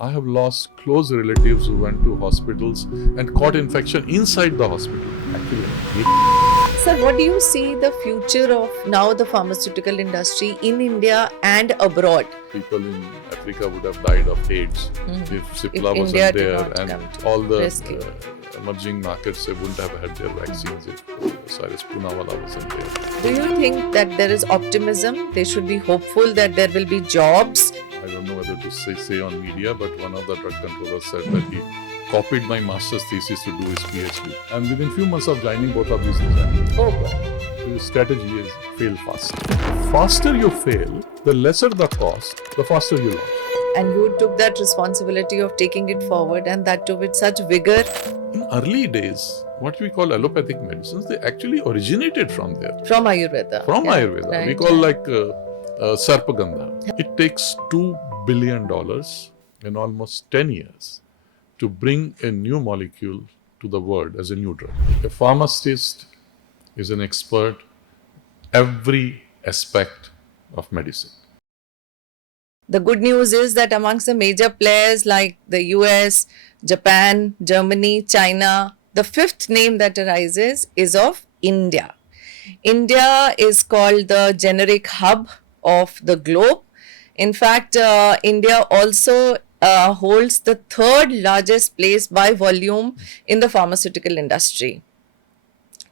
I have lost close relatives who went to hospitals and caught infection inside the hospital. Actually, Sir, what do you see the future of now the pharmaceutical industry in India and abroad? people in Africa would have died of AIDS if Cipla wasn't India did there, not and come to all the rescue. emerging markets, they wouldn't have had their vaccines if Cyrus Poonawalla wasn't there. Do you think that there is optimism? They should be hopeful that there will be jobs. I don't know whether to say on media, but one of the drug controllers said that he copied my master's thesis to do his PhD. And within few months of joining, both of these things happened. Oh God. The strategy is fail fast. Faster you fail, the lesser the cost, the faster you launch. And you took that responsibility of taking it forward, and that too with such vigor. In early days, what we call allopathic medicines, they actually originated from there. From Ayurveda. From Yeah, Ayurveda. right, We call right. like Sarpagandha. It takes $2 billion in almost 10 years to bring a new molecule to the world as a new drug. A pharmacist is an expert every aspect of medicine. The good news is that amongst the major players like the US, Japan, Germany, China, the fifth name that arises is of India. India is called the generic hub of the globe. In fact, India also holds the third largest place by volume in the pharmaceutical industry.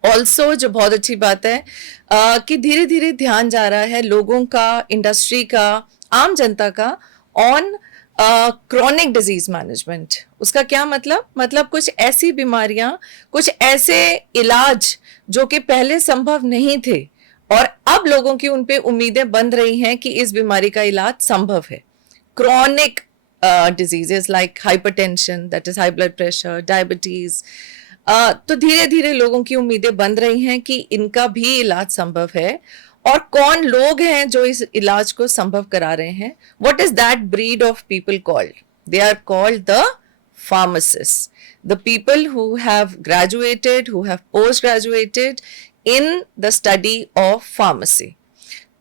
Also जो बहुत अच्छी बात है कि धीरे धीरे ध्यान जा रहा है लोगों का, इंडस्ट्री का, आम जनता का ऑन क्रॉनिक डिजीज मैनेजमेंट. उसका क्या मतलब कुछ ऐसी बीमारियां, कुछ ऐसे इलाज जो कि पहले संभव नहीं थे और अब लोगों की उन पे उम्मीदें बंध रही हैं कि इस बीमारी का इलाज संभव है. Chronic diseases like hypertension, that is high blood pressure, diabetes. तो धीरे धीरे लोगों की उम्मीदें बंध रही हैं कि इनका भी इलाज संभव है. और कौन लोग हैं जो इस इलाज को संभव करा रहे हैं? What is that breed of people called? They are called the pharmacists. The people who have graduated, who have post-graduated in the study of pharmacy.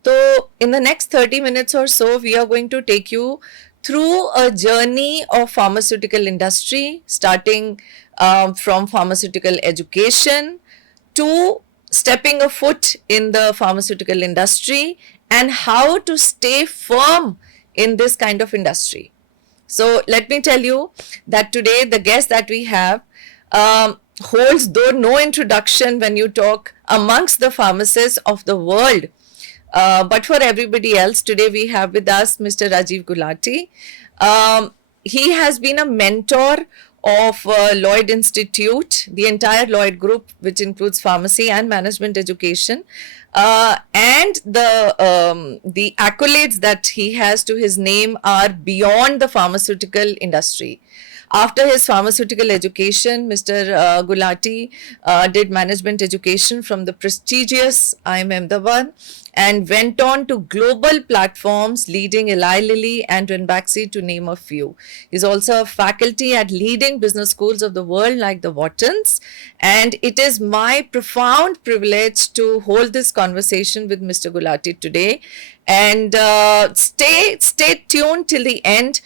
So in the next 30 minutes or so, we are going to take you through a journey of pharmaceutical industry, starting from pharmaceutical education to stepping a foot in the pharmaceutical industry and how to stay firm in this kind of industry. So let me tell you that today the guest that we have holds though no introduction when you talk amongst the pharmacists of the world. But for everybody else, today we have with us Mr. Rajiv Gulati. He has been a mentor of Lloyd Institute, the entire Lloyd Group, which includes pharmacy and management education. And the accolades that he has to his name are beyond the pharmaceutical industry. After his pharmaceutical education, Mr. Gulati did management education from the prestigious IIM Ahmedabad and went on to global platforms leading Eli Lilly and Ranbaxy to name a few. He's also a faculty at leading business schools of the world like the Whartons, and it is my profound privilege to hold this conversation with Mr. Gulati today. And stay tuned till the end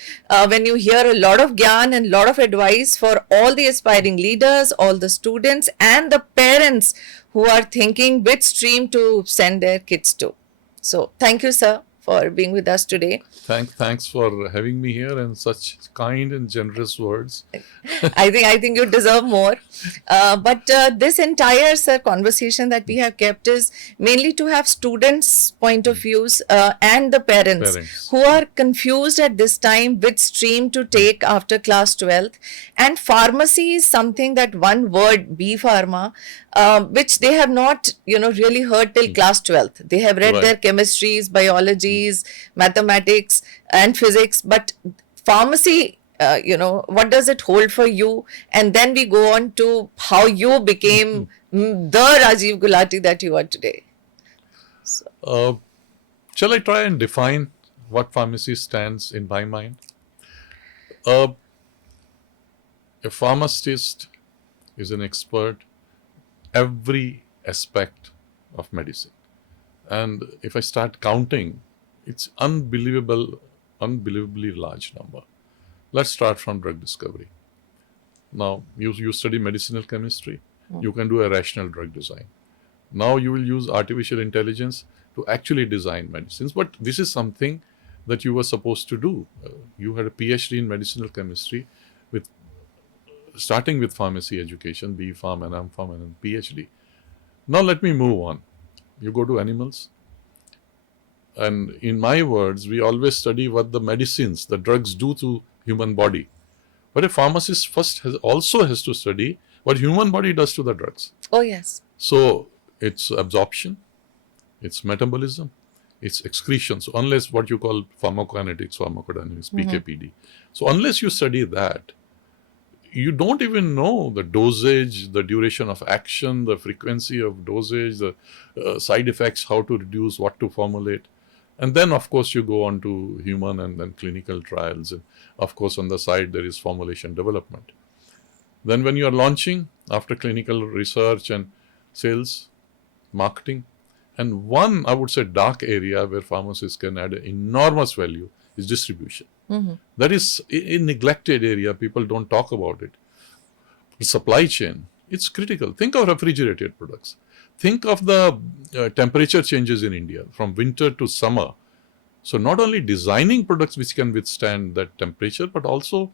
when you hear a lot of gyan and lot of advice for all the aspiring leaders, all the students and the parents who are thinking which stream to send their kids to. So thank you, sir, for being with us today. Thanks for having me here and such kind and generous words. I think you deserve more. But this entire conversation that we have kept is mainly to have students' point of views and the parents who are confused at this time which stream to take after class 12th. And pharmacy is something that one word, B Pharma, which they have not, really heard till class 12th. They have read their chemistries, biologies, mathematics, and physics, but pharmacy, what does it hold for you? And then we go on to how you became the Rajiv Gulati that you are today. So. Shall I try and define what pharmacy stands in my mind? A pharmacist is an expert every aspect of medicine. And if I start counting, it's unbelievably large number. Let's start from drug discovery. Now, you study medicinal chemistry, you can do a rational drug design. Now you will use artificial intelligence to actually design medicines, but this is something that you were supposed to do. You had a PhD in medicinal chemistry, with starting with pharmacy education, B Pharm, NM Pharm, and PhD. Now let me move on. You go to animals, and in my words, we always study what the medicines, the drugs do to human body. But a pharmacist first also has to study what human body does to the drugs. Oh, yes. So it's absorption, it's metabolism, it's excretion. So unless what you call pharmacokinetics, pharmacodynamics, PKPD. So unless you study that, you don't even know the dosage, the duration of action, the frequency of dosage, the side effects, how to reduce, what to formulate. And then, of course, you go on to human and then clinical trials. And of course, on the side, there is formulation development. Then when you are launching, after clinical research and sales, marketing, and one, I would say, dark area where pharmacists can add enormous value is distribution. That is a neglected area. People don't talk about it. Supply chain, it's critical. Think of refrigerated products. Think of the temperature changes in India from winter to summer. So not only designing products which can withstand that temperature, but also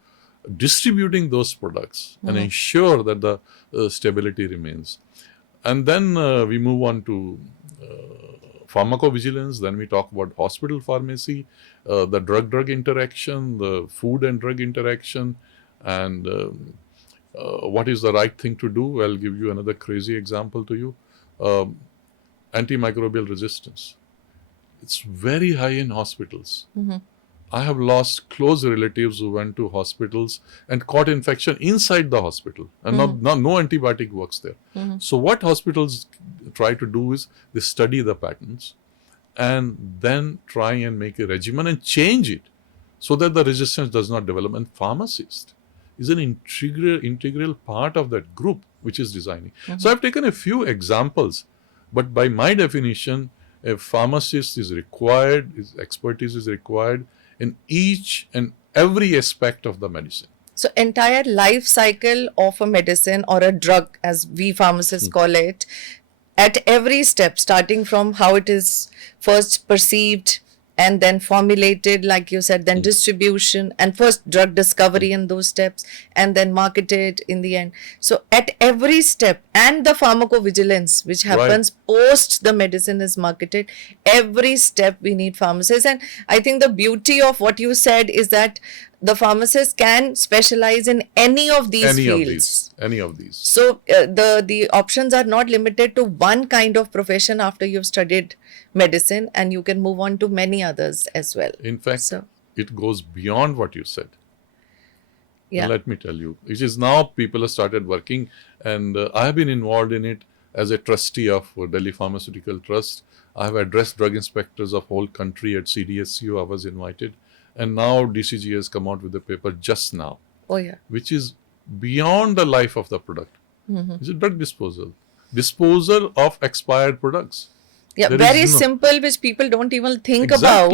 distributing those products and ensure that the stability remains. And then we move on to pharmacovigilance. Then we talk about hospital pharmacy, the drug-drug interaction, the food and drug interaction, and what is the right thing to do. I'll give you another crazy example to you. Antimicrobial resistance. It's very high in hospitals. I have lost close relatives who went to hospitals and caught infection inside the hospital, and no antibiotic works there. So what hospitals try to do is they study the patterns and then try and make a regimen and change it so that the resistance does not develop. And pharmacist is an integral part of that group which is designing. So I've taken a few examples, but by my definition, a pharmacist is required, his expertise is required in each and every aspect of the medicine. So entire life cycle of a medicine or a drug, as we pharmacists call it, at every step, starting from how it is first perceived and then formulated, like you said, then distribution, and first drug discovery in those steps, and then marketed in the end. So at every step, and the pharmacovigilance, which happens post the medicine is marketed, every step we need pharmacists. And I think the beauty of what you said is that the pharmacist can specialize in any of these fields. Any of these. So the options are not limited to one kind of profession after you've studied medicine, and you can move on to many others as well. In fact, it goes beyond what you said. Yeah. And let me tell you, it is now people have started working, and I have been involved in it as a trustee of Delhi Pharmaceutical Trust. I have addressed drug inspectors of whole country at CDSCO. I was invited. And now DCG has come out with a paper just now, which is beyond the life of the product. It's a drug disposal. Disposal of expired products. Yeah, very simple, which people don't even think about.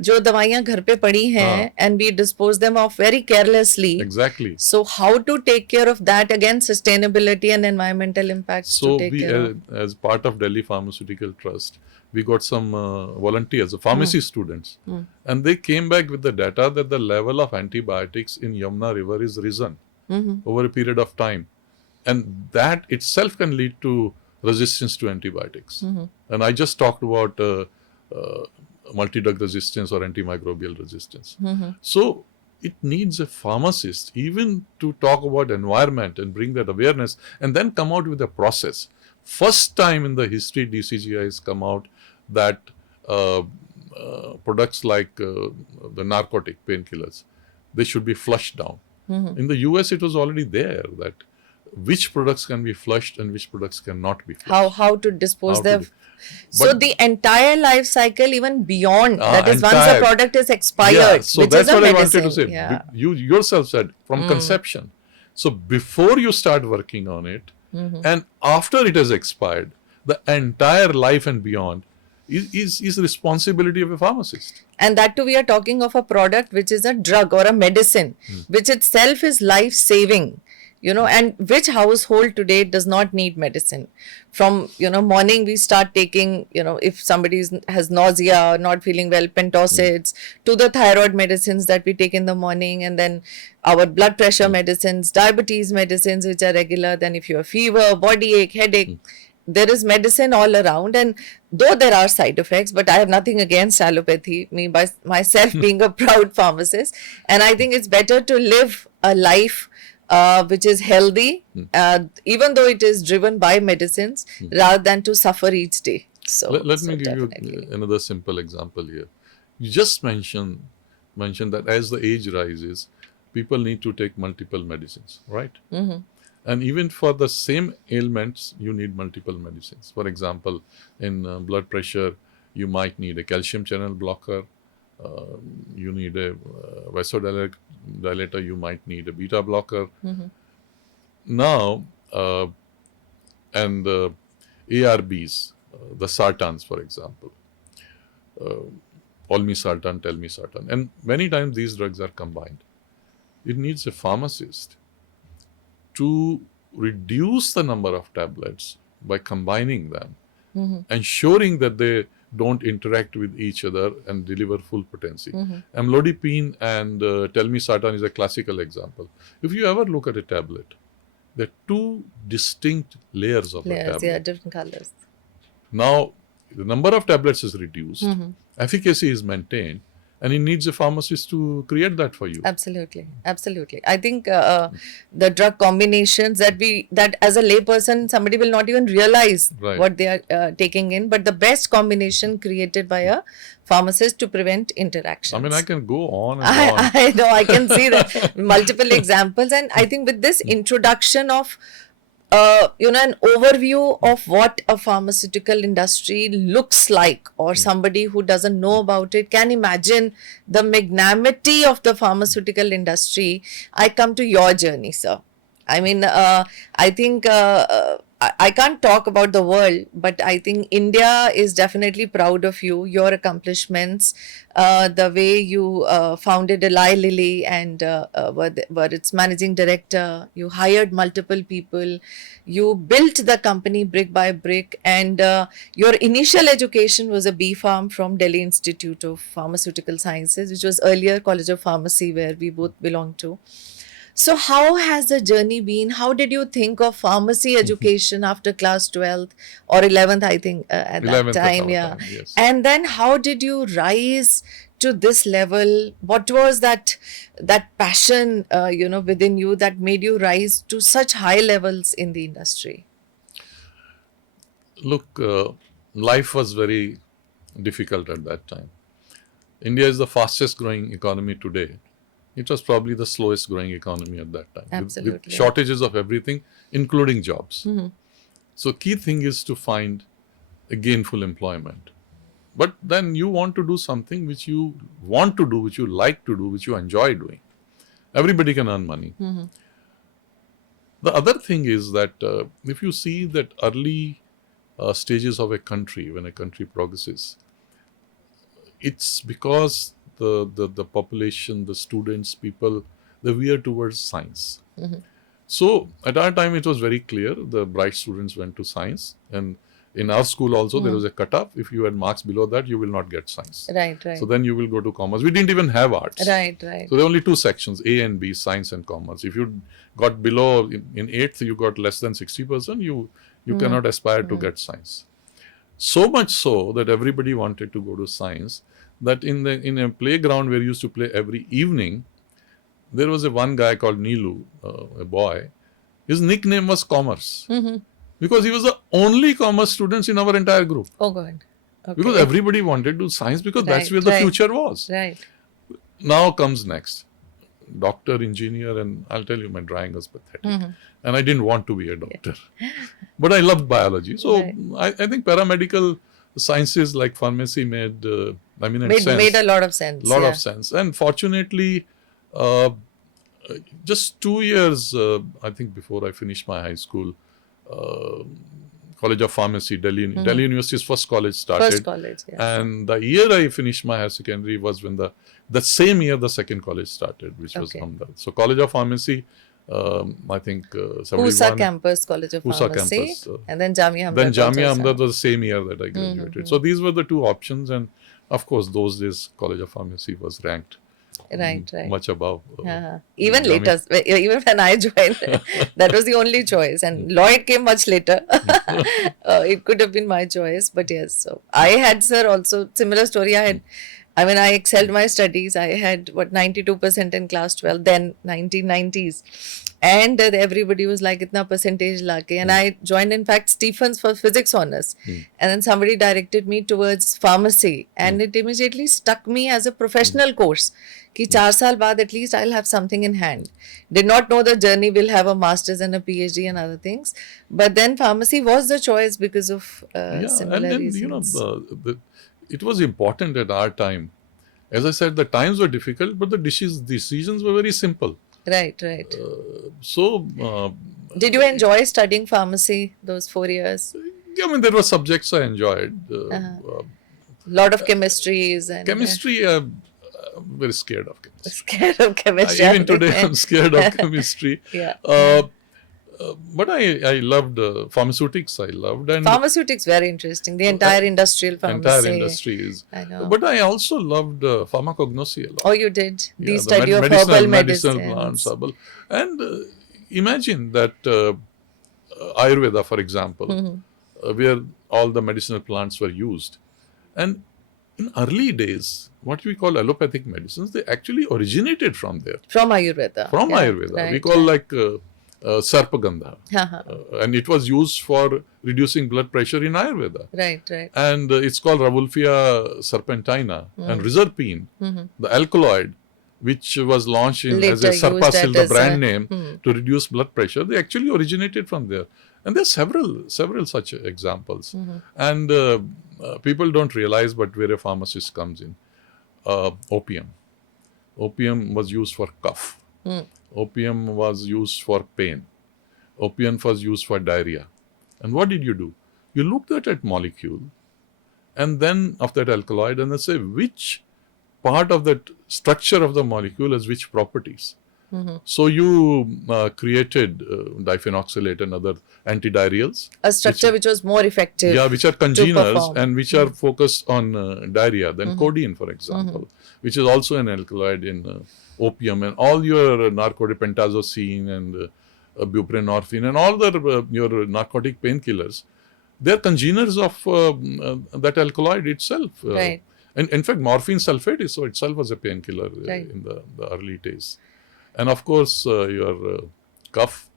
जो दवाइयाँ घर पे पड़ी हैं, and we dispose them off very carelessly. Exactly. So how to take care of that? Again, sustainability and environmental impacts. So we, as part of Delhi Pharmaceutical Trust, we got some volunteers, pharmacy students, and they came back with the data that the level of antibiotics in Yamuna River is risen over a period of time, and that itself can lead to resistance to antibiotics. And I just talked about multi-drug resistance or antimicrobial resistance. So it needs a pharmacist even to talk about environment and bring that awareness and then come out with a process. First time in the history DCGI has come out that products like the narcotic painkillers, they should be flushed down. In the US, it was already there that which products can be flushed and which products cannot be flushed. How to dispose them. So the entire life cycle, even beyond, that is once the product is expired, so that's what I wanted to say. You yourself said, from conception. So before you start working on it, and after it has expired, the entire life and beyond, is responsibility of a pharmacist. And that too, we are talking of a product which is a drug or a medicine, which itself is life saving, and which household today does not need medicine? From, morning we start taking, if somebody has nausea or not feeling well, Pentosids, to the thyroid medicines that we take in the morning, and then our blood pressure medicines, diabetes medicines, which are regular. Then if you have fever, body ache, headache, there is medicine all around. And though there are side effects, but I have nothing against allopathy, me by myself being a proud pharmacist. And I think it's better to live a life which is healthy, even though it is driven by medicines, rather than to suffer each day. So Let me give you another simple example here. You just mentioned that as the age rises, people need to take multiple medicines, right? And even for the same ailments, you need multiple medicines. For example, in blood pressure, you might need a calcium channel blocker. You need a vasodilator. You might need a beta blocker. Now, and the ARBs, the sartans, for example, olmesartan, telmisartan, and many times these drugs are combined. It needs a pharmacist to reduce the number of tablets by combining them, ensuring that they don't interact with each other and deliver full potency. Amlodipine and telmisartan is a classical example. If you ever look at a tablet, there are two distinct layers of the tablet. Yeah, different colors. Now, the number of tablets is reduced, efficacy is maintained, and it needs a pharmacist to create that for you. Absolutely. I think the drug combinations that as a layperson, somebody will not even realize what they are taking in, but the best combination created by a pharmacist to prevent interactions. I mean, I can go on and on. I know, I can see that. Multiple examples. And I think with this introduction of an overview of what a pharmaceutical industry looks like, or somebody who doesn't know about it can imagine the magnanimity of the pharmaceutical industry. I come to your journey, sir. I mean, I think I can't talk about the world, but I think India is definitely proud of you, your accomplishments, the way you founded Eli Lilly and were its managing director. You hired multiple people. You built the company brick by brick, and your initial education was a B.Pharm from Delhi Institute of Pharmaceutical Sciences, which was earlier College of Pharmacy, where we both belong to. So how has the journey been? How did you think of pharmacy education after class 12th or 11th, I think, at that time? Yeah. Yes. And then how did you rise to this level? What was that passion, within you that made you rise to such high levels in the industry? Look, life was very difficult at that time. India is the fastest growing economy today. It was probably the slowest growing economy at that time. Absolutely. With shortages of everything, including jobs. So key thing is to find a gainful employment. But then you want to do something which you want to do, which you like to do, which you enjoy doing. Everybody can earn money. The other thing is that if you see that early stages of a country, when a country progresses, it's because the population, the students, people, they veer towards science. So at our time, it was very clear. The bright students went to science, and in our school also there was a cutoff. If you had marks below that, you will not get science. Right. So then you will go to commerce. We didn't even have arts. Right. So there are only two sections, A and B, science and commerce. If you got below in 8th, you got less than 60%, you cannot aspire to get science. So much so that everybody wanted to go to science, that in a playground where you used to play every evening, there was one guy called Neelu, a boy. His nickname was Commerce, because he was the only commerce students in our entire group. Oh God. Okay. Because everybody wanted to do science, because that's where the future was. Right. Now comes next, doctor, engineer, and I'll tell you, my drawing was pathetic. And I didn't want to be a doctor. But I loved biology. So I think paramedical sciences like pharmacy made sense. Made a lot of sense. Lot of sense. And fortunately, just 2 years, I think, before I finished my high school, College of Pharmacy, Delhi. Delhi University's first college started. First college, yeah. And the year I finished my higher secondary was when the same year the second college started, which was Ahmedabad. So College of Pharmacy, I think 71. Pusa campus, College of Pusa Pharmacy. campus, And then Jamia Ahmedabad. Then Jamia also. Ahmedabad was the same year that I graduated. So these were the two options. And of course, those days, College of Pharmacy was ranked Right. much above. Even later, even when I joined, that was the only choice. And Lloyd came much later. It could have been my choice, but yes. So I had, sir, also similar story. I excelled my studies. I had 92% in class 12, then 1990s. And everybody was like, itna percentage lake. And I joined, in fact, Stephens for physics honors. And then somebody directed me towards pharmacy. And it immediately stuck me as a professional course. Ki 4 saal baad at least I'll have something in hand. Did not know the journey will have a master's and a PhD and other things. But then pharmacy was the choice because of similar reasons. It was important at our time. As I said, the times were difficult, but the decisions were very simple. Right. Did you enjoy studying pharmacy those 4 years? Yeah, I mean, there were subjects I enjoyed. Lot of chemistries and chemistry. I'm very scared of chemistry. Scared of chemistry. Even today, I'm scared of chemistry. But I loved pharmaceutics. I loved and pharmaceutics very interesting. The entire industrial pharmacy. Entire industry is. I know. But I also loved pharmacognosy a lot. Oh, you did. The Yeah, study of medicinal herbal medicines. plants, herbal. And imagine that Ayurveda, for example, where all the medicinal plants were used. And in early days, what we call allopathic medicines, they actually originated from there. From Ayurveda. From Ayurveda. Right, we call like sarpagandha. And it was used for reducing blood pressure in Ayurveda. Right. And it's called Rauwolfia serpentina and reserpine, the alkaloid, which was launched as a Later used Sarpasil, the as brand name, to reduce blood pressure. They actually originated from there. And there are several such examples. And people don't realize, but where a pharmacist comes in. Opium. Opium was used for cough. Opium was used for pain. Opium was used for diarrhea. And what did you do? You looked at that molecule and then of that alkaloid and then say which part of that structure of the molecule has which properties. So you created diphenoxylate and other antidiarrheals. A structure which was more effective. Yeah, which are congeners and which are focused on diarrhea. Then codeine, for example, which is also an alkaloid in opium, and all your narcotic pentazocine and buprenorphine and all your narcotic painkillers, they are congeners of that alkaloid itself. Right. And in fact, morphine sulfate itself was a painkiller in the early days. And of course, your cough,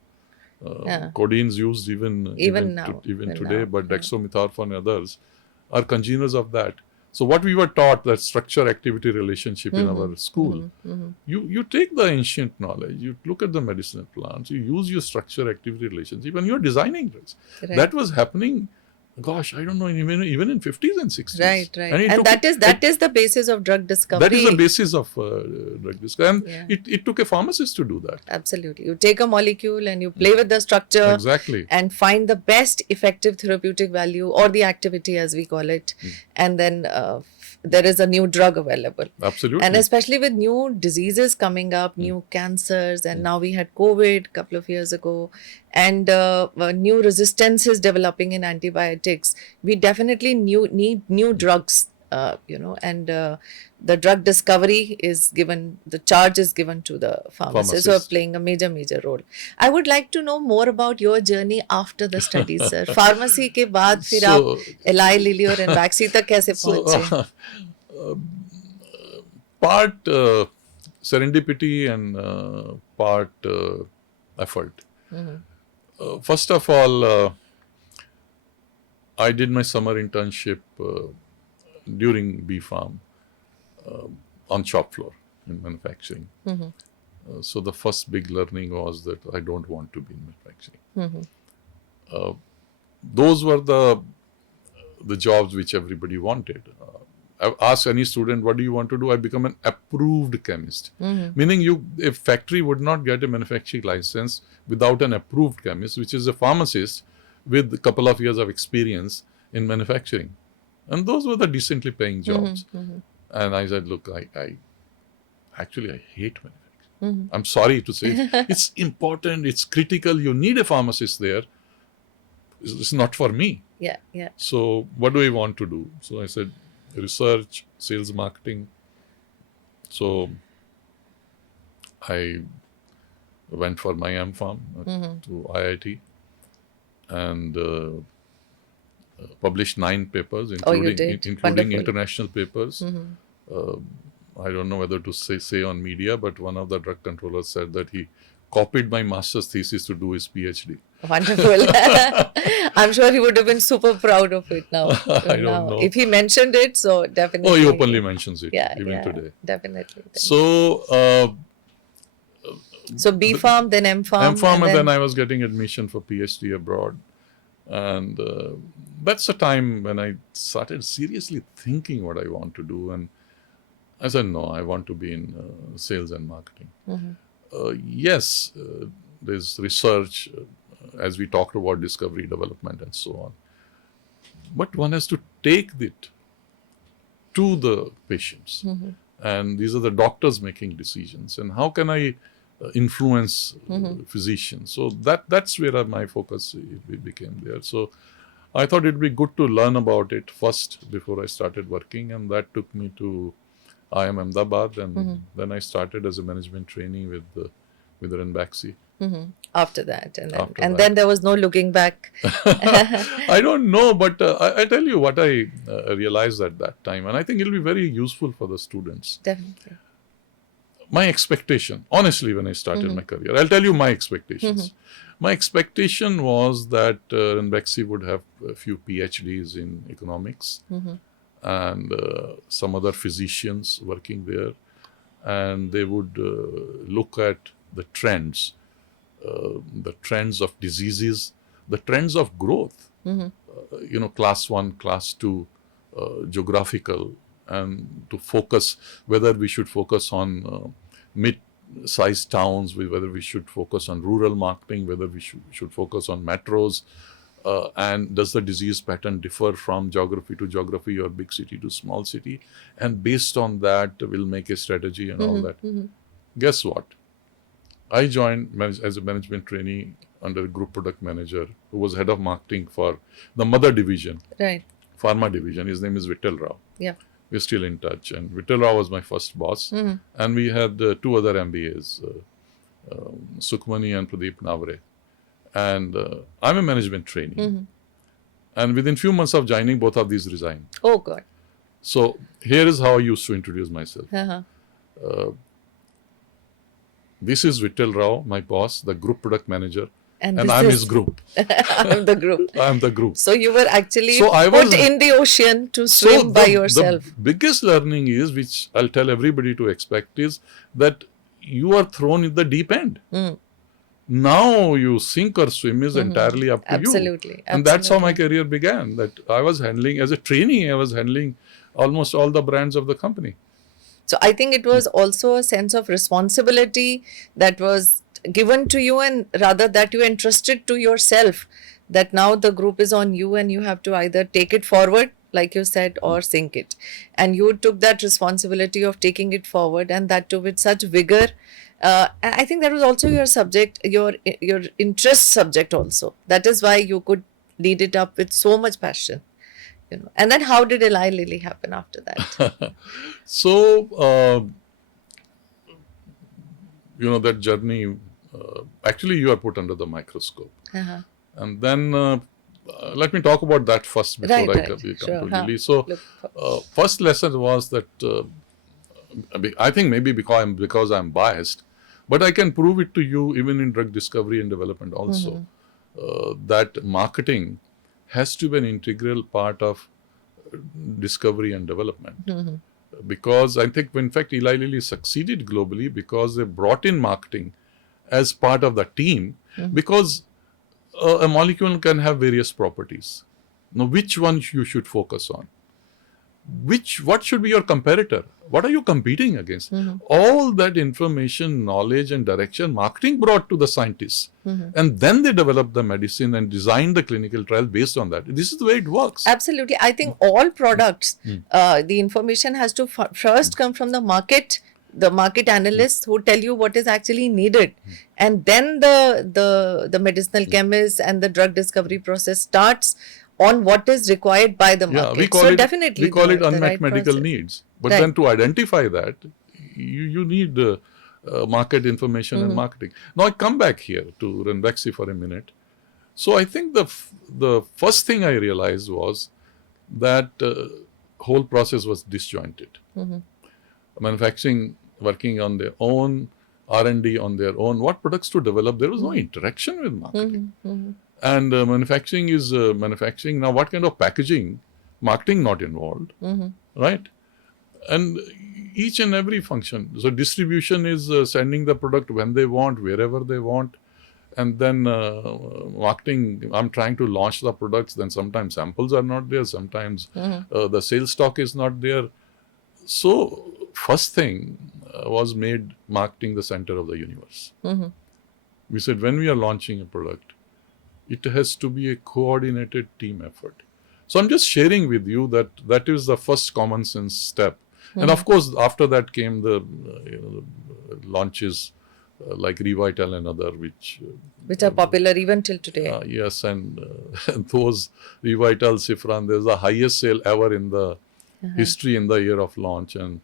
codeine is used even now, today, but dextromethorphan and others are congeners of that. So what we were taught, that structure-activity relationship in our school, you take the ancient knowledge, you look at the medicinal plants, you use your structure-activity relationship, and you're designing drugs. Right. That was happening. Gosh, I don't know, even in 50s and 60s. Right. And that is the basis of drug discovery. That is the basis of drug discovery. And it took a pharmacist to do that. Absolutely. You take a molecule and you play with the structure. Exactly. And find the best effective therapeutic value, or the activity as we call it. And then there is a new drug available. Absolutely. And especially with new diseases coming up, new cancers, and now we had COVID a couple of years ago, and new resistances developing in antibiotics. We definitely need new drugs, and the drug discovery is given, the charge is given to the pharmacists who are playing a major role. I would like to know more about your journey after the studies, sir. Pharmacy के बाद फिर आप Eli Lilly और Envaxi तक कैसे पहुँचे? Part serendipity and part effort. First of all, I did my summer internship during Pharm on shop floor in manufacturing. So the first big learning was that I don't want to be in manufacturing. Those were the jobs which everybody wanted. I've asked any student, what do you want to do? I become an approved chemist. Meaning a factory would not get a manufacturing license without an approved chemist, which is a pharmacist, with a couple of years of experience in manufacturing. And those were the decently paying jobs. And I said, look, I actually hate manufacturing. I'm sorry to say, it's important, it's critical, you need a pharmacist there. It's not for me. Yeah, yeah. So what do I want to do? So I said, research, sales, marketing. So I went for my M.Pharm to IIT and published 9 papers, including Wonderful. international papers. I don't know whether to say on media, but one of the drug controllers said that he copied my master's thesis to do his PhD. Wonderful. I'm sure he would have been super proud of it now. I don't know. If he mentioned it, so definitely. Oh, he openly mentions it even today. Definitely. So, so B.Pharm, then M.Pharm. M.Pharm, and then I was getting admission for PhD abroad. And that's the time when I started seriously thinking what I want to do. And I said, no, I want to be in sales and marketing. Yes, there's research, as we talked about discovery, development, and so on. But one has to take it to the patients. And these are the doctors making decisions. And how can I influence physicians? So that's where my focus became there. So I thought it'd be good to learn about it first before I started working. And that took me to IIM Ahmedabad, and then I started as a management trainee with Ranbaxy. After that, and then there was no looking back. I don't know, but I tell you what I realized at that time, and I think it'll be very useful for the students. Definitely. My expectation, honestly, when I started my career, I'll tell you my expectations. My expectation was that Ranbaxy would have a few PhDs in economics and some other physicians working there, and they would look at the trends of diseases, the trends of growth, class 1, class 2, geographical, and to focus whether we should focus on mid-sized towns, whether we should focus on rural marketing, whether we should focus on metros, and does the disease pattern differ from geography to geography or big city to small city, and based on that we'll make a strategy and all that. Guess what? I joined as a management trainee under a group product manager who was head of marketing for the mother division, Right. Pharma division. His name is Vittal Rao. Yeah. We're still in touch. And Vittal Rao was my first boss. And we had 2 other MBAs, Sukhmani and Pradeep Navre. And I'm a management trainee. And within few months of joining, both of these resigned. Oh, God. So here is how I used to introduce myself. This is Vittal Rao, my boss, the group product manager, and I'm his group. I'm the group. I'm the group. So you were actually So I put was- in the ocean to swim by yourself. The biggest learning is, which I'll tell everybody to expect, is that you are thrown in the deep end. Now you sink or swim is entirely up to Absolutely. you. And that's how my career began. That I was handling, as a trainee, I was handling almost all the brands of the company. So I think it was also a sense of responsibility that was given to you, and rather that you entrusted to yourself, that now the group is on you and you have to either take it forward, like you said, or sink it. And you took that responsibility of taking it forward, and that too with such vigor. And I think that was also your subject, your interest subject also. That is why you could lead it up with so much passion. And then how did Eli Lilly happen after that? So, that journey, actually you are put under the microscope. And then let me talk about that first before I come to Lilly. So, first lesson was that I think maybe because I'm biased, but I can prove it to you even in drug discovery and development also, that marketing has to be an integral part of discovery and development. Because I think, in fact, Eli Lilly succeeded globally because they brought in marketing as part of the team, because a molecule can have various properties. Now, which one you should focus on? what should be your competitor? What are you competing against? All that information, knowledge, and direction marketing brought to the scientists. And then they developed the medicine and designed the clinical trial based on that. This is the way it works. Absolutely. I think all products, the information has to first come from the market analysts who tell you what is actually needed, and then the medicinal chemist and the drug discovery process starts on what is required by the market. We call it unmet right medical process. needs. But then to identify that, you need market information and marketing. Now I come back here to Ranbaxy for a minute. So I think the first thing I realized was that whole process was disjointed. Manufacturing working on their own, R&D on their own, what products to develop, there was no interaction with marketing. And manufacturing is manufacturing. Now what kind of packaging, marketing not involved, right? And each and every function. So distribution is sending the product when they want, wherever they want. And then marketing, I'm trying to launch the products, then sometimes samples are not there, sometimes the sales stock is not there. So first thing was made marketing the center of the universe. We said when we are launching a product, it has to be a coordinated team effort. So I'm just sharing with you that is the first common sense step. And of course, after that came the launches like Revital and other, which are popular even till today. Yes, and those Revital, Cifran, there's the highest sale ever in the history in the year of launch. And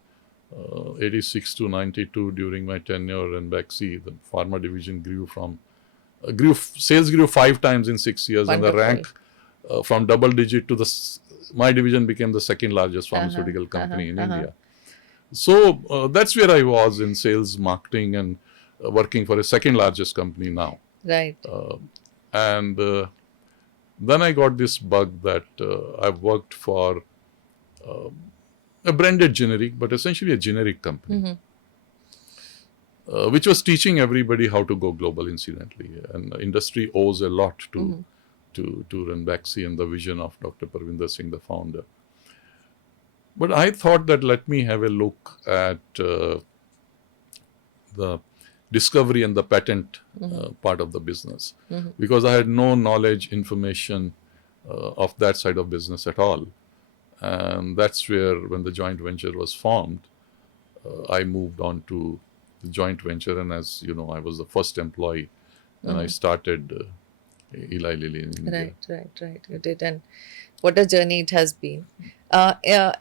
86 to 92 during my tenure in Ranbaxy, the Pharma division sales grew 5 times in 6 years. Wonderful. And the rank from double digit to my division became the second largest pharmaceutical company in India. So that's where I was in sales, marketing, and working for a second largest company now. Right. And then I got this bug that I've worked for a branded generic, but essentially a generic company, which was teaching everybody how to go global, incidentally. And the industry owes a lot to Ranbaxy and the vision of Dr. Parvinder Singh, the founder. But I thought that let me have a look at the discovery and the patent part of the business, because I had no knowledge, information of that side of business at all. And that's where, when the joint venture was formed, I moved on to the joint venture. And as you know, I was the first employee and I started Eli Lilly in India. Right. You did. And what a journey it has been.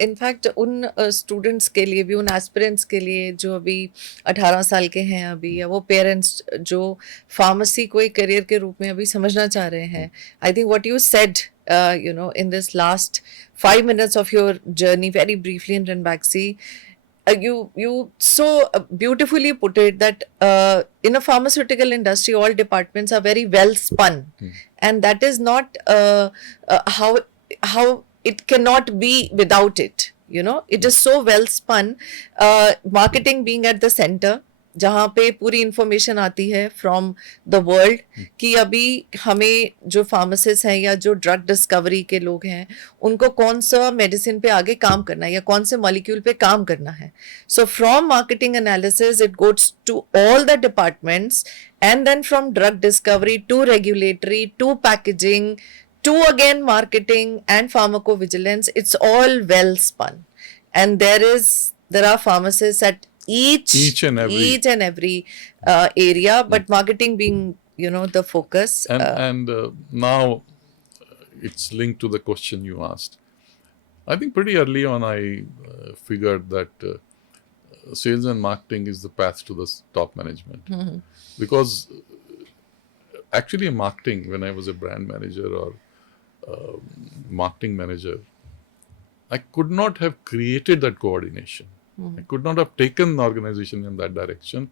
In fact, उन students के लिए भी, उन aspirants के लिए जो अभी 18 साल के हैं अभी, या वो पेरेंट्स जो फार्मेसी को एक करियर के रूप में अभी समझना चाह रहे हैं, I think what you said in this last 5 minutes of your journey, very briefly in Ranbaxy, you so beautifully put it that in a pharmaceutical industry, all departments are very well spun, and that is not how it cannot be without it. It is so well spun. Marketing being at the center, जहाँ पे पूरी information आती है from the world कि अभी हमें जो pharmacist हैं या जो ड्रग डिस्कवरी के लोग हैं उनको कौन सा मेडिसिन पे आगे काम करना है या कौन से मॉलिक्यूल पे काम करना है. So from marketing analysis it goes to all the departments, and then from drug discovery to regulatory to packaging to again marketing and pharmacovigilance. It's all well spun, and there are pharmacists at each and every area, but marketing being the focus. And now it's linked to the question you asked. I think pretty early on I figured that sales and marketing is the path to the top management, because actually marketing, when I was a brand manager or marketing manager, I could not have created that coordination. I could not have taken the organization in that direction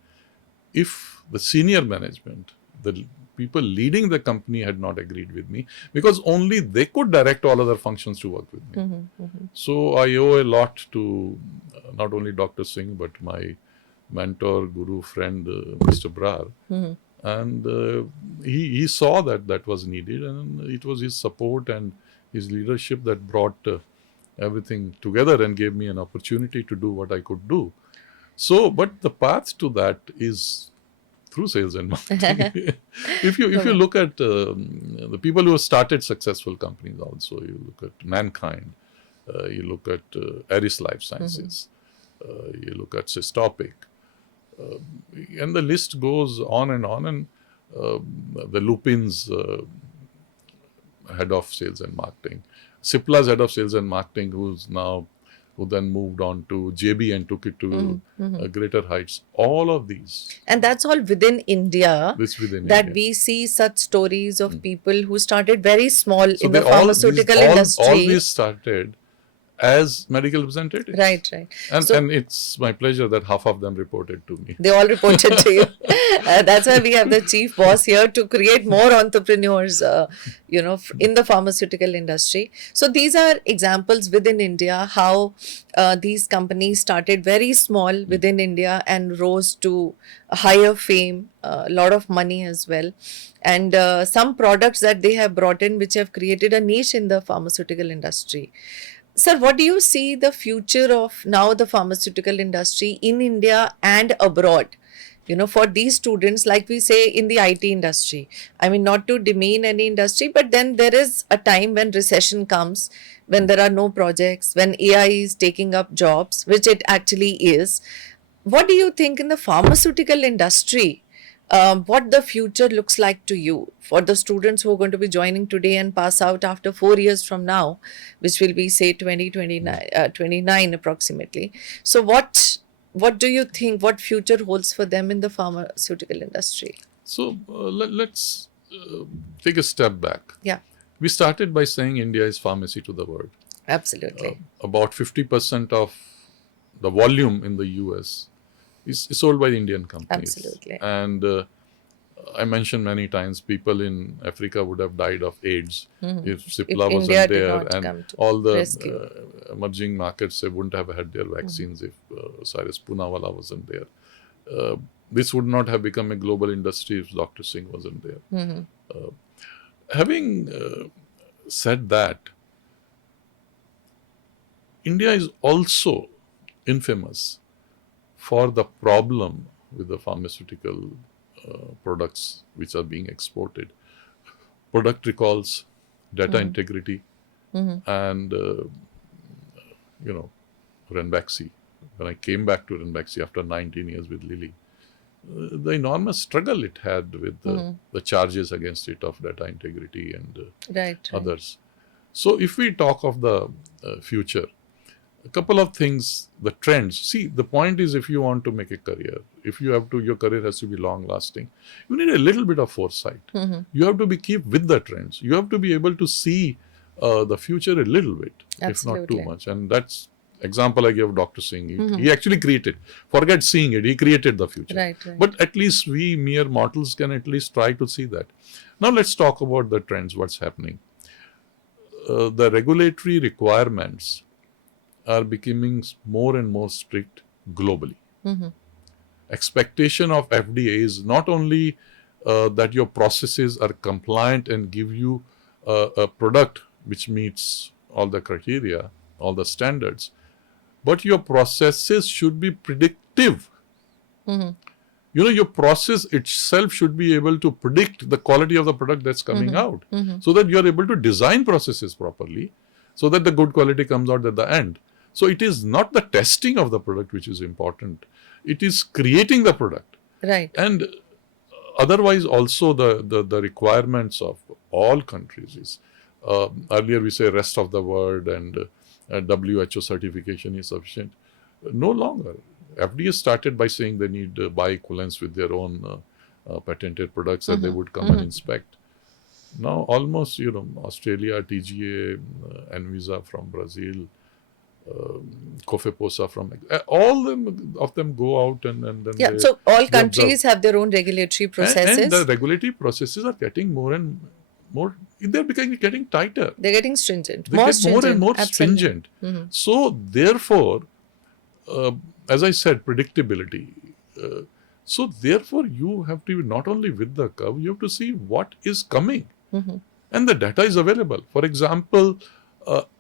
if the senior management, the people leading the company, had not agreed with me, because only they could direct all other functions to work with me. So I owe a lot to not only Dr. Singh, but my mentor, guru, friend, Mr. Brar. And he saw that was needed, and it was his support and his leadership that brought everything together and gave me an opportunity to do what I could do. So, but the path to that is through sales and marketing. if you look at the people who have started successful companies, also you look at Mankind, you look at Eris Life Sciences, you look at Systopic, and the list goes on and on. And the Lupin's head of sales and marketing, Cipla's head of sales and marketing, who then moved on to JB and took it to greater heights. All of these. And that's all within India. Within that India. we see such stories of people who started very small So in the pharmaceutical industry. All these started as medical representatives. Right. And it's my pleasure that half of them reported to me. They all reported to you. That's why we have the chief boss here to create more entrepreneurs, in the pharmaceutical industry. So these are examples within India, how these companies started very small within India and rose to a higher fame, a lot of money as well. And some products that they have brought in which have created a niche in the pharmaceutical industry. Sir, what do you see the future of now the pharmaceutical industry in India and abroad? For these students, like we say in the IT industry, I mean, not to demean any industry, but then there is a time when recession comes, when there are no projects, when AI is taking up jobs, which it actually is. What do you think in the pharmaceutical industry? What the future looks like to you for the students who are going to be joining today and pass out after 4 years from now, which will be say 29 approximately. So what do you think, what future holds for them in the pharmaceutical industry? So let's take a step back. Yeah. We started by saying India is pharmacy to the world. Absolutely. About 50% of the volume in the US is sold by Indian companies. Absolutely. And I mentioned many times, people in Africa would have died of AIDS if Cipla wasn't India did there, not come and to all the rescue. emerging markets, they wouldn't have had their vaccines if Cyrus Poonawalla wasn't there. This would not have become a global industry if Dr. Singh wasn't there. Having said that, India is also infamous for the problem with the pharmaceutical products which are being exported. Product recalls, data integrity, and Ranbaxy. When I came back to Ranbaxy after 19 years with Lilly, the enormous struggle it had with the charges against it of data integrity and others. So if we talk of the future, a couple of things, the trends. See, the point is, if you want to make a career, your career has to be long lasting, you need a little bit of foresight. You have to keep with the trends. You have to be able to see the future a little bit, if not too much. And that's example I gave Dr. Singh. He actually created, forget seeing it, he created the future. Right. But at least we mere mortals can at least try to see that. Now let's talk about the trends, what's happening. The regulatory requirements are becoming more and more strict globally. Expectation of FDA is not only that your processes are compliant and give you a product which meets all the criteria, all the standards, but your processes should be predictive. Your process itself should be able to predict the quality of the product that's coming out, so that you are able to design processes properly, so that the good quality comes out at the end. So it is not the testing of the product which is important. It is creating the product. Right. And otherwise also the requirements of all countries is, earlier we say rest of the world and WHO certification is sufficient. No longer. FDA started by saying they need bioequivalence with their own patented products that they would come and inspect. Now almost, Australia, TGA, Anvisa from Brazil, Cofeposa from all of them go out and then so all countries have their own regulatory processes, and the regulatory processes are getting more and more, they're getting tighter, they're getting stringent, they get more and more stringent. So therefore, as I said, predictability, so therefore you have to be not only with the curve, you have to see what is coming, and the data is available. For example,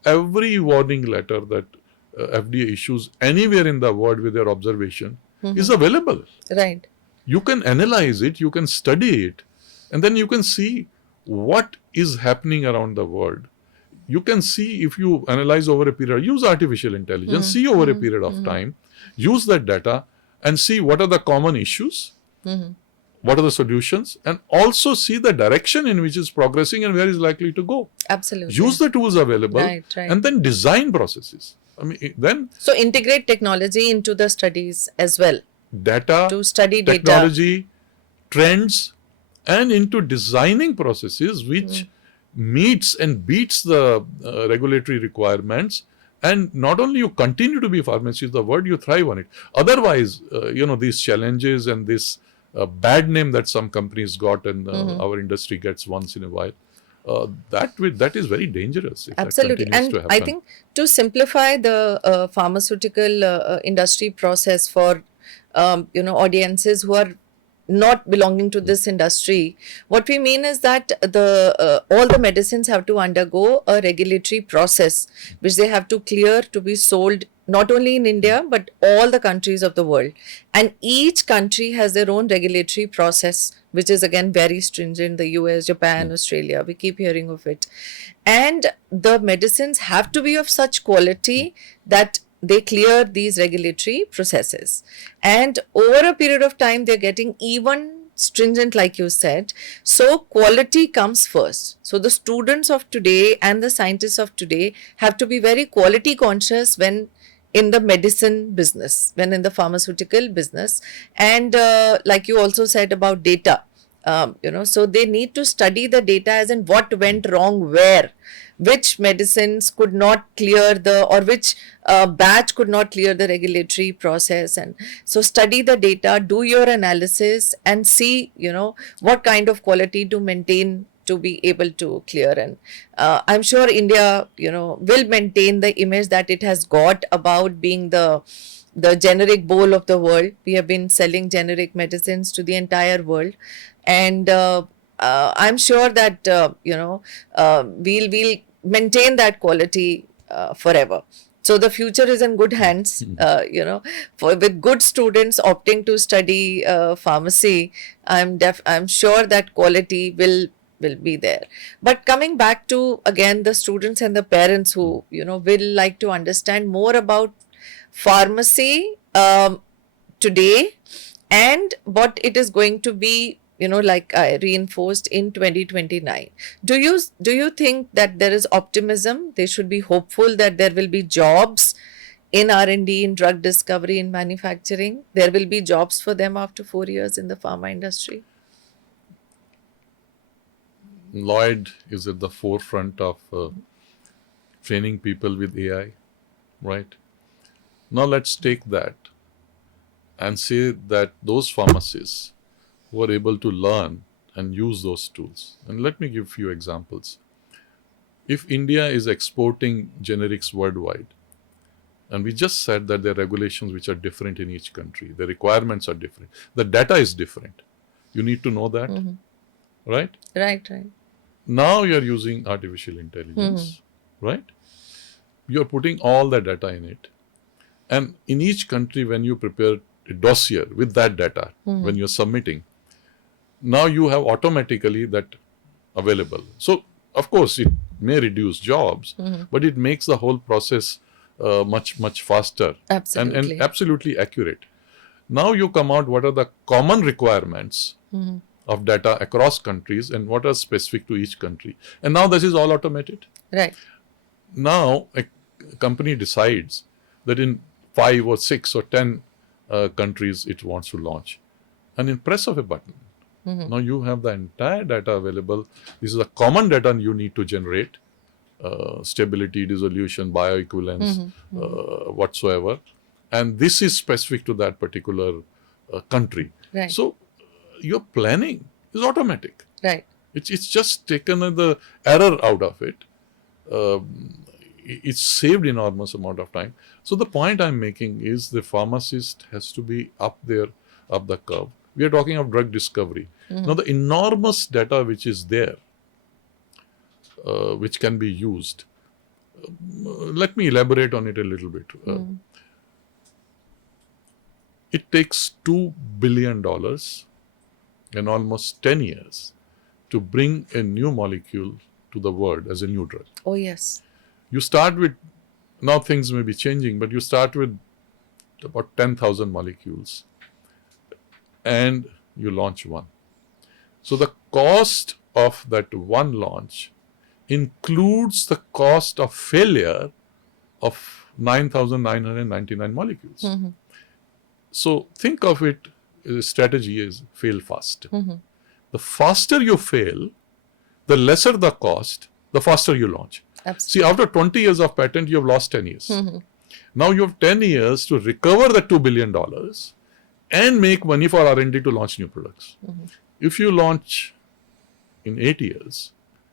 every warning letter that FDA issues anywhere in the world with their observation is available. Right. You can analyze it, you can study it, and then you can see what is happening around the world. You can see, if you analyze over a period, use artificial intelligence, see over a period of time, use that data and see what are the common issues, what are the solutions, and also see the direction in which it's progressing and where it's likely to go. Absolutely. Use the tools available, Right. and then design processes. I mean, then So integrate technology into the studies as well. data, To study data. technology, trends, and into designing processes which meets and beats the regulatory requirements. And not only you continue to be pharmacy is the word, you thrive on it. Otherwise, these challenges and this bad name that some companies got and our industry gets once in a while, that is very dangerous if Absolutely. that continues And to happen. I think to simplify the pharmaceutical industry process for audiences who are not belonging to this industry, what we mean is that the all the medicines have to undergo a regulatory process which they have to clear to be sold not only in India but all the countries of the world, and each country has their own regulatory process which is again very stringent. The US, Japan, Australia, we keep hearing of it, and the medicines have to be of such quality that they clear these regulatory processes, and over a period of time they're getting even stringent, like you said. So quality comes first. So the students of today and the scientists of today have to be very quality conscious when in the medicine business, when in the pharmaceutical business. And like you also said about data, so they need to study the data as in what went wrong where, which medicines could not clear or which batch could not clear the regulatory process. And so study the data, do your analysis and see, what kind of quality to maintain to be able to clear. And I'm sure India, will maintain the image that it has got about being the generic bowl of the world. We have been selling generic medicines to the entire world. And I'm sure that, we'll maintain that quality forever. So the future is in good hands, with good students opting to study pharmacy. I'm sure that quality will be there. But coming back to again the students and the parents who will like to understand more about pharmacy today and what it is going to be, like I reinforced in 2029. Do you think that there is optimism? They should be hopeful that there will be jobs in R&D, in drug discovery, in manufacturing. There will be jobs for them after 4 years in the pharma industry. Lloyd is at the forefront of training people with AI, right? Now let's take that and say that those pharmacists who are able to learn and use those tools. And let me give a few examples. If India is exporting generics worldwide, and we just said that there are regulations which are different in each country, the requirements are different, the data is different. You need to know that, right? Right. Now you're using artificial intelligence, right? You're putting all the data in it. And in each country, when you prepare a dossier with that data, when you're submitting, now you have automatically that available. So, of course, it may reduce jobs, but it makes the whole process much faster. Absolutely. And absolutely accurate. Now you come out, what are the common requirements of data across countries and what are specific to each country. And now this is all automated. Right. Now a company decides that in 5 or 6 or 10 countries it wants to launch. And in press of a button, now you have the entire data available. This is a common data you need to generate, stability, dissolution, bioequivalence, whatsoever. And this is specific to that particular country. Right. So your planning is automatic. Right. It's just taken the error out of it. It's saved enormous amount of time. So the point I'm making is the pharmacist has to be up there, up the curve. We are talking of drug discovery. Now the enormous data which is there, which can be used, Let me elaborate on it a little bit. It takes $2 billion in almost 10 years to bring a new molecule to the world as a new drug. Oh, yes. You start with, now things may be changing, but you start with about 10,000 molecules and you launch one. So the cost of that one launch includes the cost of failure of 9,999 molecules. So think of it, strategy is fail fast. The faster you fail, the lesser the cost, the faster you launch. Absolutely. See, after 20 years of patent, you have lost 10 years. Now you have 10 years to recover the $2 billion and make money for R&D to launch new products. If you launch in 8 years,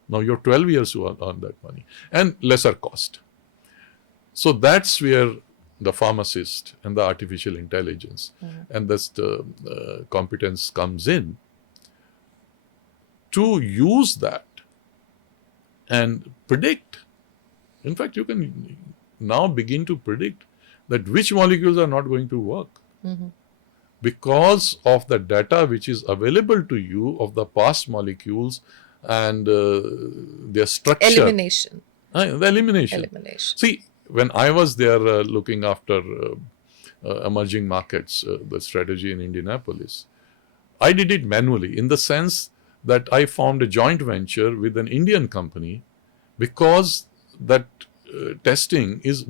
now you have 12 years to earn that money and lesser cost. So that's where the pharmacist and the artificial intelligence and this competence comes in to use that and predict. In fact, you can now begin to predict that which molecules are not going to work because of the data which is available to you of the past molecules and their structure. Elimination. The elimination. See, when I was there looking after emerging markets, the strategy in Indianapolis, I did it manually in the sense that I formed a joint venture with an Indian company because that testing is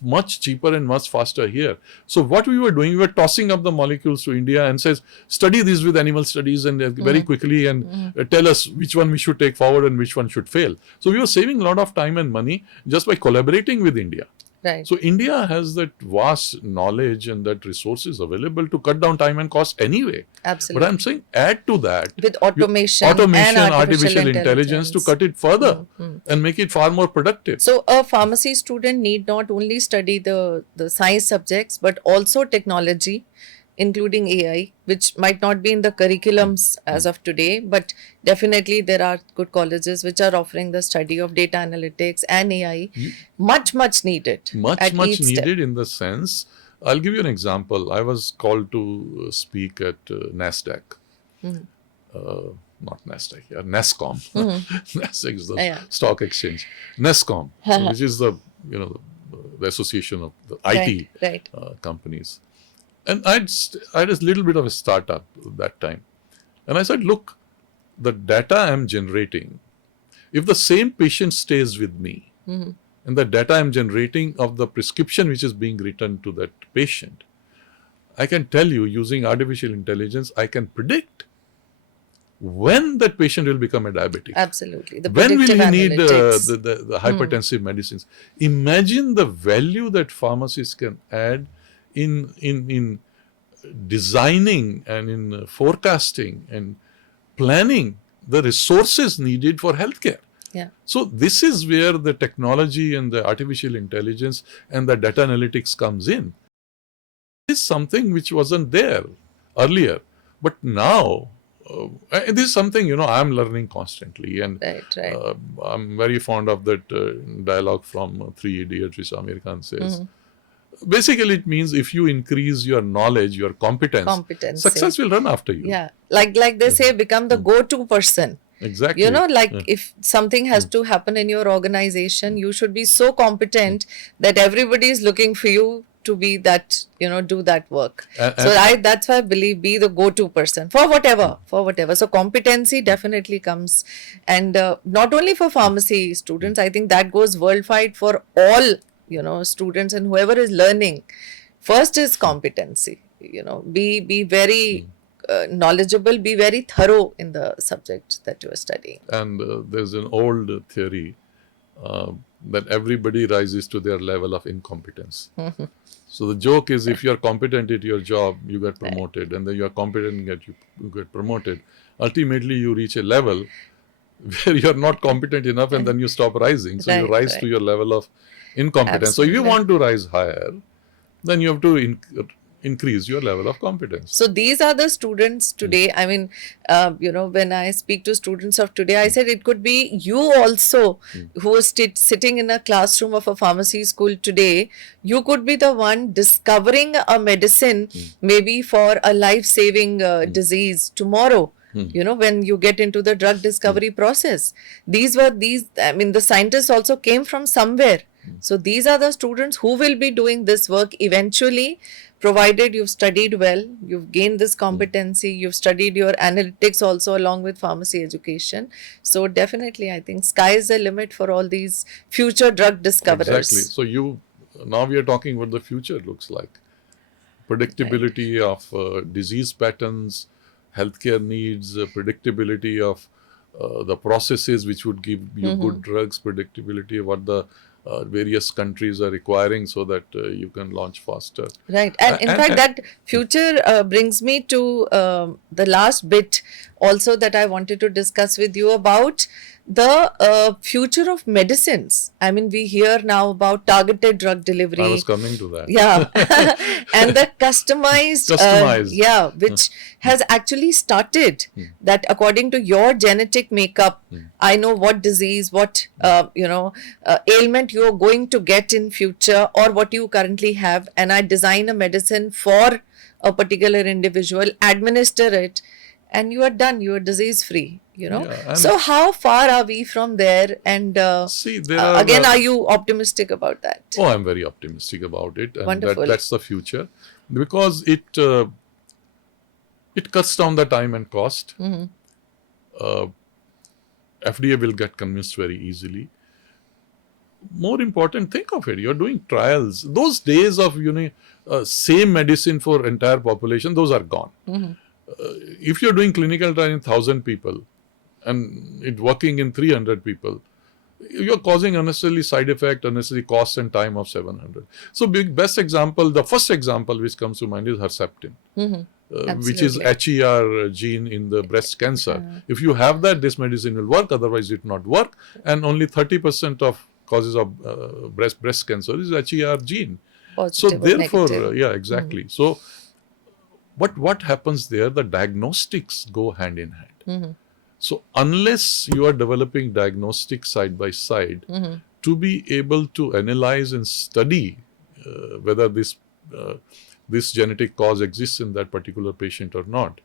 much cheaper and much faster here. So what we were doing, we were tossing up the molecules to India and says, study these with animal studies and very quickly and tell us which one we should take forward and which one should fail. So we were saving a lot of time and money just by collaborating with India. Right. So India has that vast knowledge and that resources available to cut down time and cost anyway. Absolutely. But I'm saying add to that with automation and artificial intelligence to cut it further and make it far more productive. So a pharmacy student need not only study the science subjects but also technology, including AI, which might not be in the curriculums as of today, but definitely there are good colleges which are offering the study of data analytics and AI. Much needed. Much needed in the sense, I'll give you an example. I was called to speak at NASDAQ. Not NASDAQ, NASCOM. NASDAQ is the stock exchange. NASCOM, which is the association of the IT companies. And I had a little bit of a startup that time. And I said, look, the data I'm generating, if the same patient stays with me, and the data I'm generating of the prescription which is being written to that patient, I can tell you using artificial intelligence, I can predict when that patient will become a diabetic. Absolutely. When will he need the hypertensive medicines? Imagine the value that pharmacists can add in designing and in forecasting and planning the resources needed for healthcare. So this is where the technology and the artificial intelligence and the data analytics comes in. This is something which wasn't there earlier, but now this is something I'm learning constantly, and I'm very fond of that dialogue from Three Idiots, which Amir Khan says. Basically, it means if you increase your knowledge, your competence, success will run after you. Yeah, like they say, become the go-to person. Exactly. If something has to happen in your organization, you should be so competent that everybody is looking for you to be that, do that work. That's why I believe be the go-to person for whatever. So competency definitely comes, and not only for pharmacy students, I think that goes worldwide for all students and whoever is learning. First is competency, be very knowledgeable, be very thorough in the subject that you are studying. And there's an old theory that everybody rises to their level of incompetence. So the joke is, if you're competent at your job, you get promoted, and then you're competent and you get promoted. Ultimately, you reach a level where you're not competent enough, and then you stop rising. So you rise to your level of incompetence. So if you want to rise higher, then you have to increase your level of competence. So these are the students today. I mean, when I speak to students of today, I said it could be you also who is sitting in a classroom of a pharmacy school today. You could be the one discovering a medicine, maybe for a life-saving disease tomorrow. When you get into the drug discovery process, I mean, the scientists also came from somewhere. So these are the students who will be doing this work eventually, provided you've studied well, you've gained this competency, you've studied your analytics also along with pharmacy education. So definitely, I think sky is the limit for all these future drug discoverers. Exactly. So now we are talking what the future looks like. Predictability of disease patterns, healthcare needs, predictability of the processes which would give you good drugs, predictability of what the various countries are requiring so that you can launch faster. Right. And in fact, that future brings me to the last bit also that I wanted to discuss with you about the future of medicines. I mean, we hear now about targeted drug delivery. I was coming to that. Yeah. And the customized. Which has actually started that according to your genetic makeup, I know what disease, what, ailment you're going to get in future or what you currently have. And I design a medicine for a particular individual, administer it, and you are done. You are disease free. So how far are we from there? And are you optimistic about that? Oh, I'm very optimistic about it. And Wonderful. That's the future, because it cuts down the time and cost. FDA will get convinced very easily. More important, think of it. You're doing trials. Those days of same medicine for entire population, those are gone. If you're doing clinical trial in 1,000 people and it working in 300 people, you're causing unnecessarily side effect, unnecessary cost and time of 700. So the first example which comes to mind is Herceptin, which is HER gene in the breast cancer. If you have that, this medicine will work, otherwise it will not work. And only 30% of causes of breast cancer is HER gene. Positive so therefore, negative. So what happens there? The diagnostics go hand in hand. So unless you are developing diagnostics side by side to be able to analyze and study whether this genetic cause exists in that particular patient or not,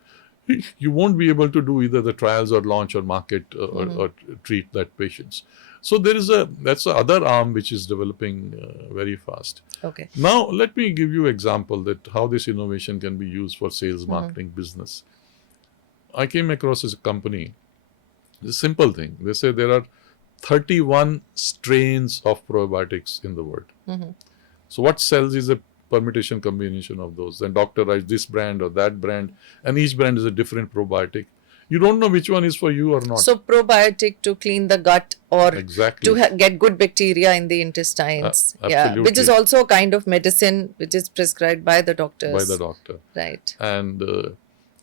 you won't be able to do either the trials or launch or market or treat that patients. So that's the other arm which is developing very fast. Okay. Now let me give you example that how this innovation can be used for sales, marketing, business. I came across a company. It's a simple thing. They say there are 31 strains of probiotics in the world. So what sells is a permutation combination of those. Then doctor writes this brand or that brand, and each brand is a different probiotic. You don't know which one is for you or not. So probiotic to clean the gut or exactly. to get good bacteria in the intestines. Absolutely. Which is also a kind of medicine which is prescribed by the doctors. By the doctor. Right. And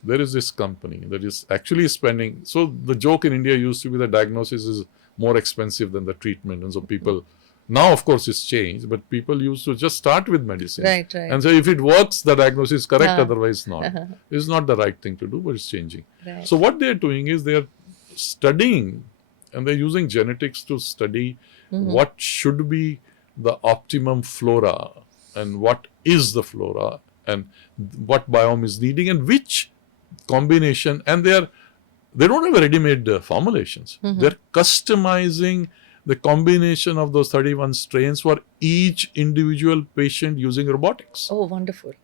there is this company that is actually spending. So the joke in India used to be the diagnosis is more expensive than the treatment. And so people, now of course it's changed, but people used to just start with medicine. Right. And so if it works, the diagnosis is correct, otherwise not. It's not the right thing to do, but it's changing. Right. So what they're doing is they're studying and they're using genetics to study what should be the optimum flora and what is the flora and what biome is needing and which combination, and they don't have ready-made formulations. They're customizing the combination of those 31 strains for each individual patient using robotics. Oh, wonderful.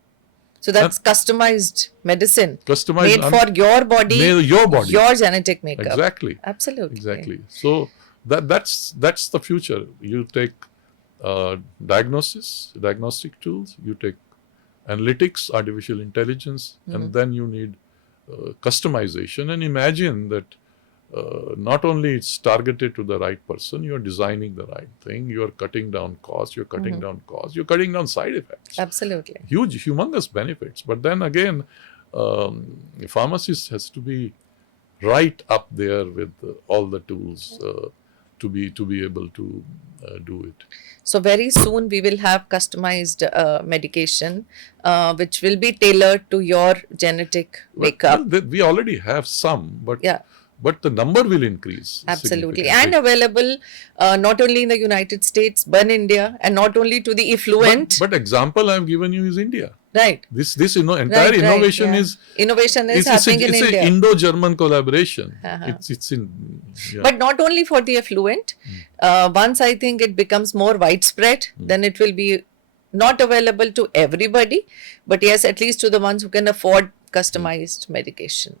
So that's customized medicine. Customized. Made for your body. Your genetic makeup. Exactly. Absolutely. Exactly. So that's the future. You take diagnostic tools, you take analytics, artificial intelligence, and then you need customization. And imagine that not only it's targeted to the right person, you're designing the right thing, you're cutting down costs, you're cutting down side effects. Absolutely. Huge, humongous benefits. But then again, the pharmacist has to be right up there with all the tools. to be able to do it. So very soon we will have customized medication which will be tailored to your genetic makeup. We already have some, but Yeah. but the number will increase Absolutely. significantly. And available not only in the United States, but in India, and not only to the affluent. But example I have given you is India. Right. This entire Right, innovation yeah. is Innovation is happening in it's India. an Indo-German collaboration. Uh-huh. It's in yeah. But not only for the affluent. Once I think it becomes more widespread, then it will be not available to everybody, but yes, at least to the ones who can afford customized medication.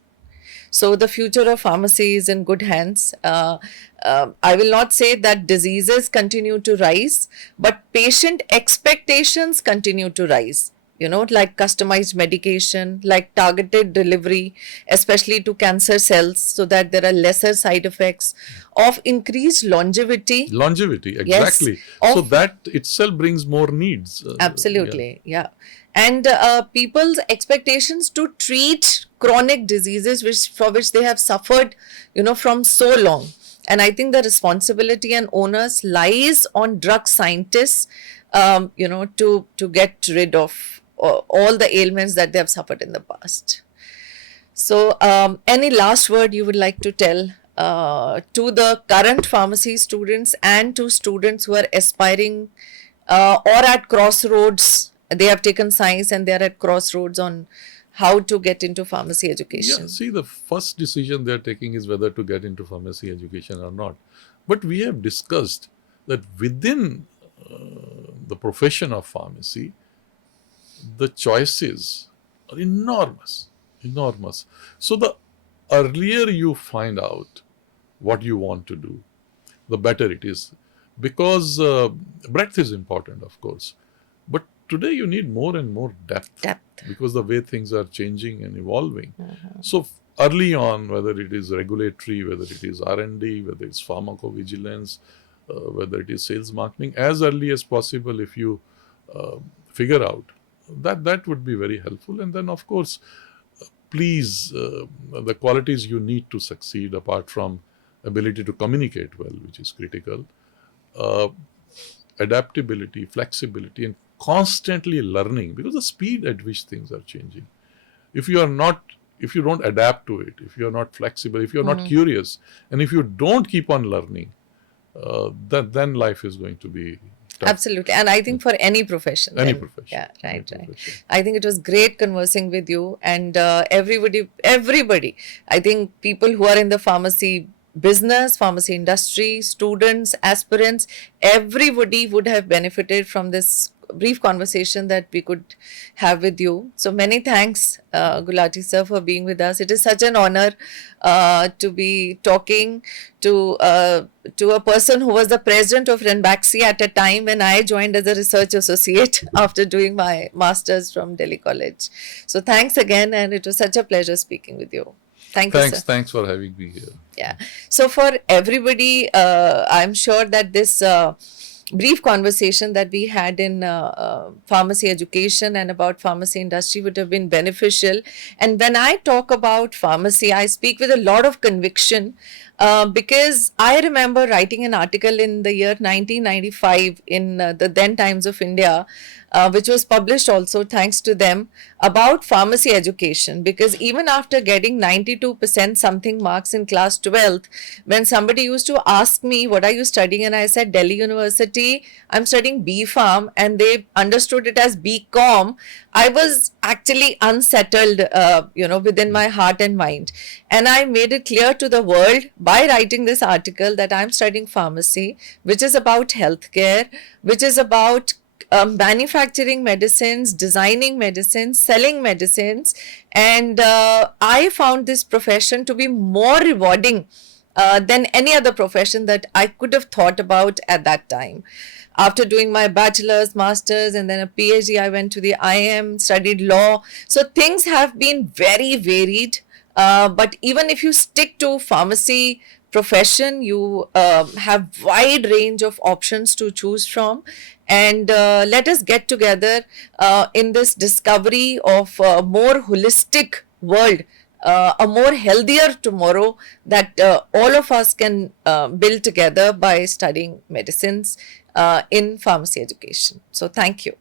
So the future of pharmacy is in good hands. I will not say that diseases continue to rise, but patient expectations continue to rise. Like customized medication, like targeted delivery, especially to cancer cells, so that there are lesser side effects, of increased longevity. Longevity, exactly. Yes, so that itself brings more needs. Absolutely, yeah. And people's expectations to treat chronic diseases for which they have suffered, from so long. And I think the responsibility and onus lies on drug scientists, to get rid of all the ailments that they have suffered in the past. So, any last word you would like to tell to the current pharmacy students and to students who are aspiring or at crossroads? They have taken science and they are at crossroads on how to get into pharmacy education. Yeah, see, the first decision they are taking is whether to get into pharmacy education or not. But we have discussed that within the profession of pharmacy, the choices are enormous. So the earlier you find out what you want to do, the better it is. Because breadth is important, of course. But today you need more and more depth. Because the way things are changing and evolving. So early on, whether it is regulatory, whether it is R&D, whether it's pharmacovigilance, whether it is sales marketing, as early as possible, if you figure out, that would be very helpful. And then, of course, please, the qualities you need to succeed, apart from ability to communicate well, which is critical, adaptability, flexibility, and constantly learning, because the speed at which things are changing. If you don't adapt to it, if you are not flexible, if you are not curious, and if you don't keep on learning, then life is going to be tough. Absolutely. And I think for any profession. Any profession. Yeah, right. Profession. I think it was great conversing with you, and everybody, I think people who are in the pharmacy business, pharmacy industry, students, aspirants, everybody would have benefited from this brief conversation that we could have with you. So many thanks, Gulati sir, for being with us. It is such an honor to be talking to a person who was the president of Ranbaxy at a time when I joined as a research associate after doing my master's from Delhi College. So thanks again, and it was such a pleasure speaking with you. Thank you, sir. Thanks for having me here. Yeah. So for everybody, I'm sure that this brief conversation that we had in pharmacy education and about pharmacy industry would have been beneficial. And when I talk about pharmacy, I speak with a lot of conviction because I remember writing an article in the year 1995 in the then Times of India, which was published also thanks to them, about pharmacy education. Because even after getting 92% something marks in class 12th, when somebody used to ask me, what are you studying? And I said, Delhi University, I'm studying B Pharm, and they understood it as BCom. I was actually unsettled, within my heart and mind. And I made it clear to the world by writing this article that I'm studying pharmacy, which is about healthcare, which is about manufacturing medicines, designing medicines, selling medicines. And I found this profession to be more rewarding than any other profession that I could have thought about at that time. After doing my bachelor's, master's, and then a PhD, I went to the IIM, studied law. So things have been very varied. But even if you stick to pharmacy profession, you have wide range of options to choose from. And let us get together in this discovery of a more holistic world a more healthier tomorrow that all of us can build together by studying medicines in pharmacy education. So thank you.